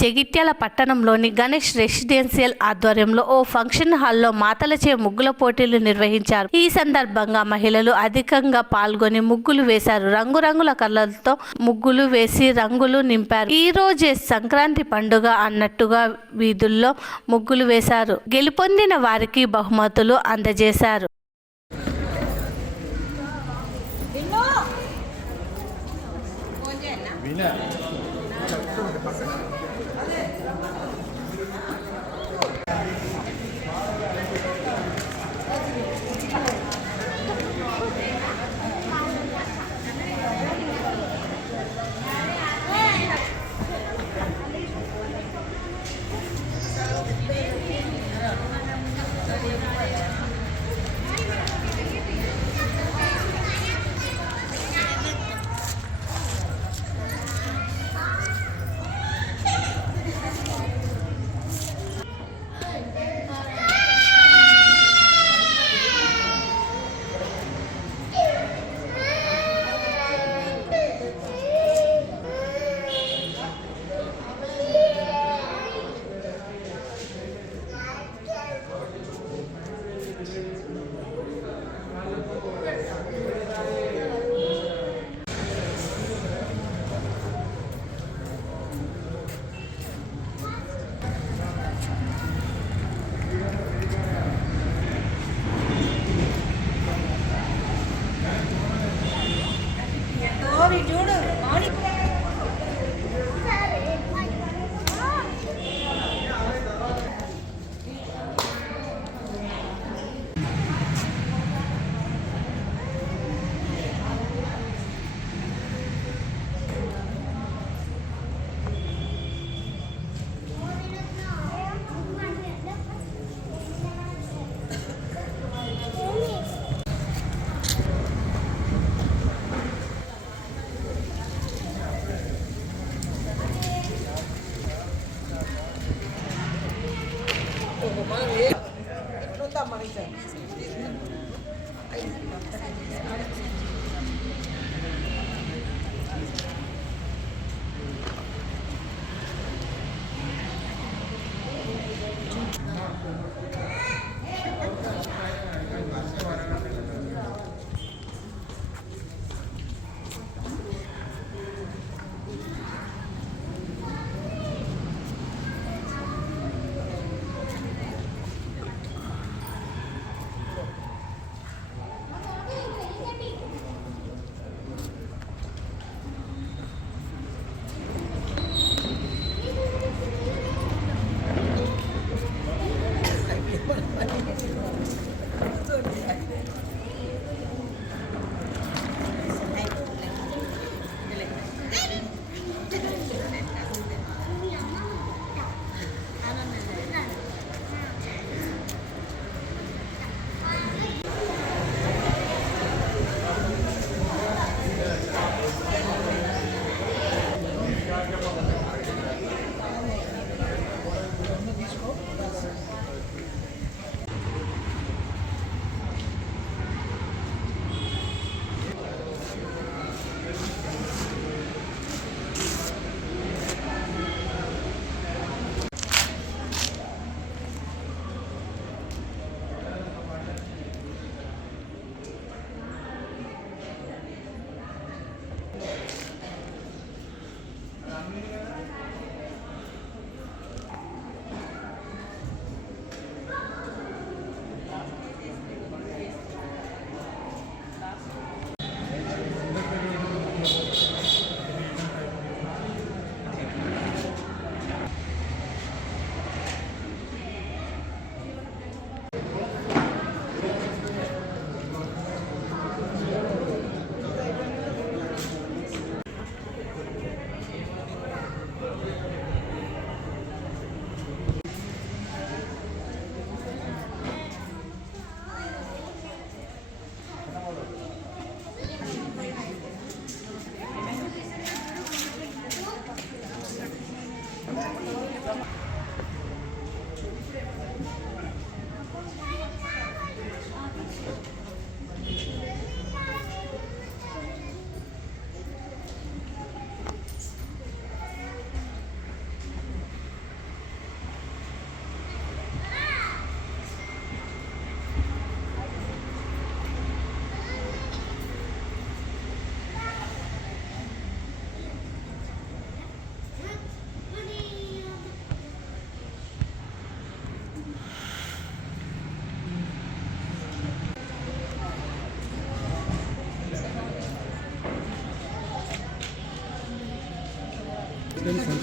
జగిత్యాల పట్టణంలోని గణేష్ రెసిడెన్షియల్ ఆధ్వర్యంలో ఓ ఫంక్షన్ హాల్లో మాతలచే ముగ్గుల పోటీలు నిర్వహించారు. ఈ సందర్భంగా మహిళలు అధికంగా పాల్గొని ముగ్గులు వేశారు. రంగురంగుల కలర్లతో ముగ్గులు వేసి రంగులు నింపారు. ఈ రోజే సంక్రాంతి పండుగ అన్నట్టుగా వీధుల్లో ముగ్గులు వేశారు. గెలుపొందిన వారికి బహుమతులు అందజేశారు. ఓవి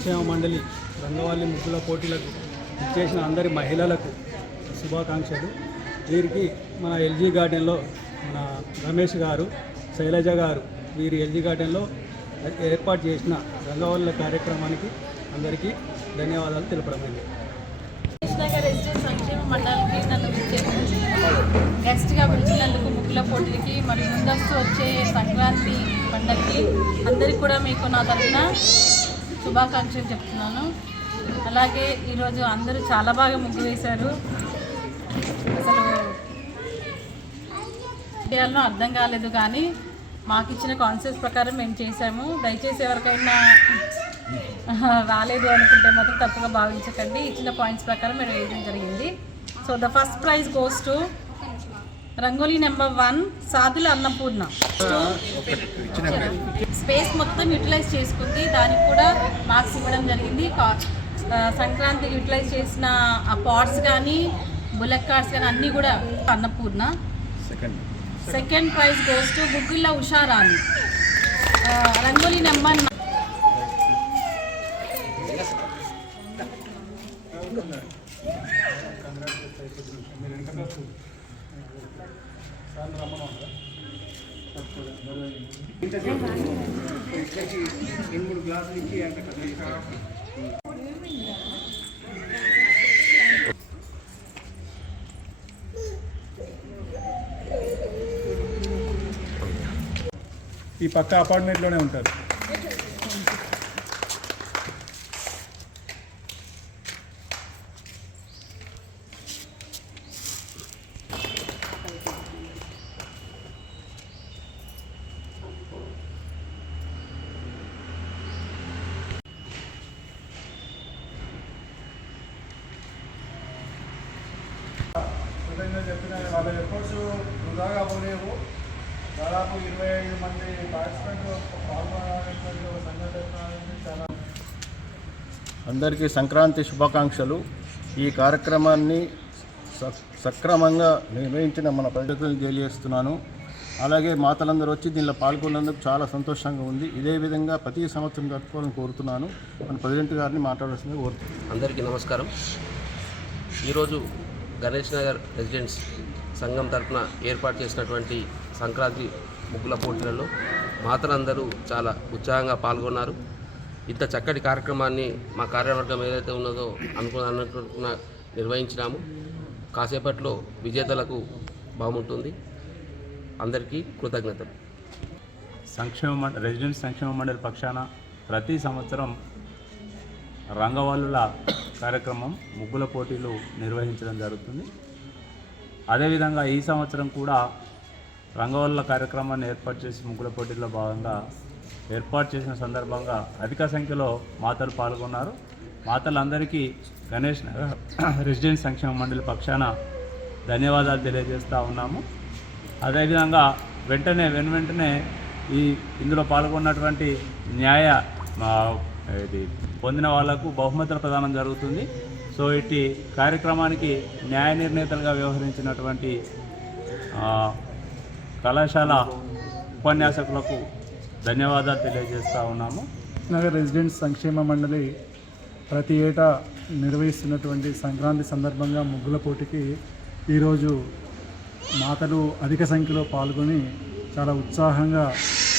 సంక్షేమ మండలి రంగవల్లి ముగ్గుల పోటీలకు ఇచ్చేసిన అందరి మహిళలకు శుభాకాంక్షలు. వీరికి మన ఎల్జీ గార్డెన్లో మన రమేష్ గారు శైలజ గారు వీరి ఎల్జీ గార్డెన్లో ఏర్పాటు చేసిన రంగవల్లి కార్యక్రమానికి అందరికీ ధన్యవాదాలు తెలపడమైంది సంక్షేమ మండలికి నన్ను గెస్ట్గా పిలిచినందుకు ముగ్గుల పోటీలకి మరి ముందస్తు వచ్చే సంక్రాంతి పండగకి అందరికీ కూడా మీకు నా తరఫున శుభాకాంక్షలు చెప్తున్నాను. అలాగే ఈరోజు అందరూ చాలా బాగా ముగ్గు వేశారు. అసలు చేయాలనో అర్థం కాలేదు కానీ మాకు ఇచ్చిన కాన్సెప్ట్ ప్రకారం మేము చేసాము దయచేసి ఎవరికైనా రాలేదు అనుకుంటే మాత్రం తప్పుగా భావించకండి. ఇచ్చిన పాయింట్స్ ప్రకారం మేము వేయడం జరిగింది. So the first prize goes to rangoli number one Sadhula Annapurna. Space మొత్తం యూటిలైజ్ చేసుకుంది. దానికి కూడా మార్క్స్ ఇవ్వడం జరిగింది. సంక్రాంతికి యూటిలైజ్ చేసిన ఆ పాట్స్ కానీ బుల్లెట్ కార్డ్స్ కానీ అన్నీ కూడా Annapurna. Second prize goes to Guggilla Usharani. Rangoli number ఈ పక్క అపార్ట్మెంట్లోనే ఉంటారు. వాళ్ళ ఎఫర్ట్స్ వృధాగా పోలేవు. దాదాపు ఇరవై ఐదు మంది పార్టిసిపెంట్ పాల్గొనడానికి ఒక సంఘటన అనేది చాలా అందరికీ సంక్రాంతి శుభాకాంక్షలు. ఈ కార్యక్రమాన్ని స- సక్రమంగా నిర్వహించిన మన ప్రజలకు తెలియజేస్తున్నాను. అలాగే మాతలందరూ వచ్చి దీనిలో పాల్గొన్నందుకు చాలా సంతోషంగా ఉంది. ఇదే విధంగా ప్రతి సంవత్సరం జరుపుకోవాలని కోరుతున్నాను. మన ప్రెసిడెంట్ గారిని మాట్లాడాల్సిందిగా కోరుతున్నాను. అందరికీ నమస్కారం. ఈరోజు గణేష్ నగర్ రెసిడెంట్స్ సంఘం తరపున ఏర్పాటు చేసినటువంటి సంక్రాంతి ముగ్గుల పోటీలలో మాతలందరూ చాలా ఉత్సాహంగా పాల్గొన్నారు. ఇంత చక్కటి కార్యక్రమాన్ని మా కార్యవర్గం ఏదైతే ఉన్నదో అనుకున్న అనుకున్న నిర్వహించినాము. కాసేపట్లో విజేతలకు బాగుంటుంది. అందరికీ కృతజ్ఞతలు. సంక్షేమ మండ రెసిడెంట్ సంక్షేమ మండలి పక్షాన ప్రతి సంవత్సరం రంగవల్లుల కార్యక్రమం ముగ్గుల పోటీలు నిర్వహించడం జరుగుతుంది. అదేవిధంగా ఈ సంవత్సరం కూడా రంగవల్ల కార్యక్రమాన్ని ఏర్పాటు చేసి ముగ్గుల పోటీల్లో భాగంగా ఏర్పాటు చేసిన సందర్భంగా అధిక సంఖ్యలో మాతలు పాల్గొన్నారు. మాతలందరికీ గణేష్ నగర్ రెసిడెంట్ సంక్షేమ మండలి పక్షాన ధన్యవాదాలు తెలియజేస్తూ ఉన్నాము. అదేవిధంగా వెంటనే వెను వెంటనే ఈ ఇందులో పాల్గొన్నటువంటి న్యాయ ఇది పొందిన వాళ్ళకు బహుమతుల ప్రదానం జరుగుతుంది. సో ఇట్టి కార్యక్రమానికి న్యాయ నిర్ణేతలుగా వ్యవహరించినటువంటి కళాశాల ఉపన్యాసకులకు ధన్యవాదాలు తెలియజేస్తూ ఉన్నాము. నగర్ రెసిడెంట్స్ సంక్షేమ మండలి ప్రతి ఏటా నిర్వహిస్తున్నటువంటి సంక్రాంతి సందర్భంగా ముగ్గుల పోటీకి ఈరోజు మాతలు అధిక సంఖ్యలో పాల్గొని చాలా ఉత్సాహంగా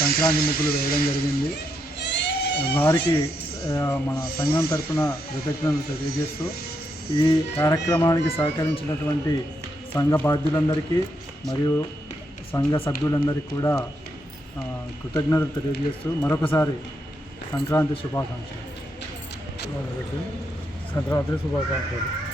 సంక్రాంతి ముగ్గులు వేయడం జరిగింది. వారికి మన సంఘం తరఫున కృతజ్ఞతలు తెలియజేస్తూ ఈ కార్యక్రమానికి సహకరించినటువంటి సంఘ బాధ్యులందరికీ మరియు సంఘ సభ్యులందరికీ కూడా కృతజ్ఞతలు తెలియజేస్తూ మరొకసారి సంక్రాంతి శుభాకాంక్షలు. సంక్రాంతి శుభాకాంక్షలు.